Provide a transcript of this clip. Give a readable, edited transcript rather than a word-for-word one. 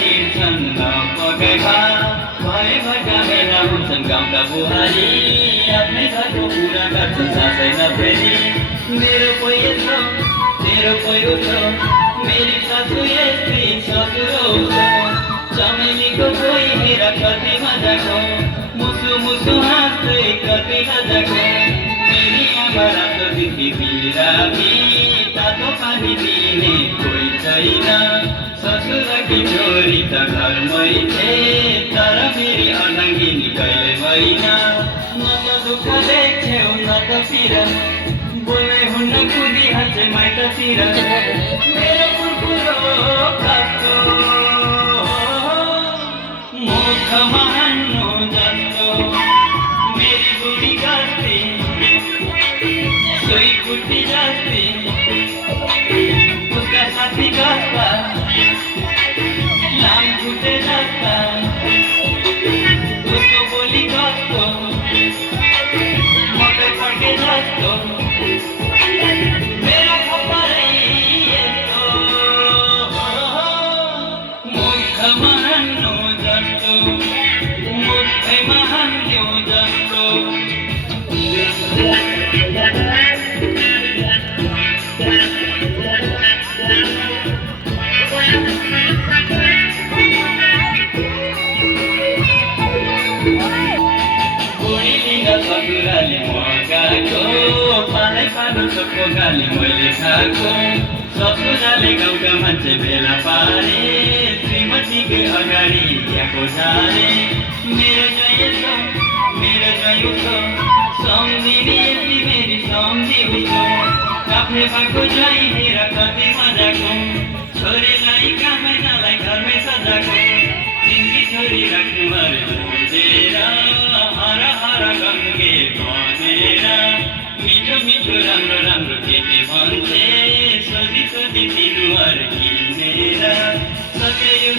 हिँड्छन् नपकाइमा भए भएका बेला हुन्छन् गाउँका बुहारी आफ्नै घरको कुरा गर्छन् सासै नफेरी मेरो कोही यस्तो तेरो कोही उस्तो मेरी सासु यस्तै ससुरो उस्तो चमेलीको कोही हेर कति मजाको मुसु मुसु हाँस्दै कति मजाको मेरी आमा रातो दिदी बिरामी तातो पानी दिने कोही छैन ससुराकी छोरी त घरमै थिए तर मेरी अर्धाङ्गिनी कहिले भइन न त दुःख देख्छौ न त पिर बोल्ने हुन्न कुदिहाल्छे माइततिर मेरो कुकुरो कास्तो मुखमा हान्नु जस्तो मेरी बुढी कस्ती सोही कुटी जस्ती उसका साथी कस्ता लाम छुटे जस्ता उसको बोली कस्तो मकै फर्के जस्तो मेरो कपालै यस्तो मुखमा हान्नु जस्तो मुखैमा हान्यो जस्तो ससुराले मगाएको पालै पालो सबको गाली मैले खाएको ससुराले गाउँका मान्छे भेला पारे श्रीमतीकै अगाडि ल्याएको झारे मेरो जय छ मेरो जय उठो सम्झिने यति मेरी सम्झि उठो आफ्नै भएको जय हेर कति मजाको छोरीलाई कामैनालाई घरमै सजाको तिनकी छोरी राख्नु अरे बुझेर हर हर गङ्गे भनेर मिठो मिठो राम्रो राम्रो के भन्छे सोधी सोधी दिनु अरे किनेर सधैँ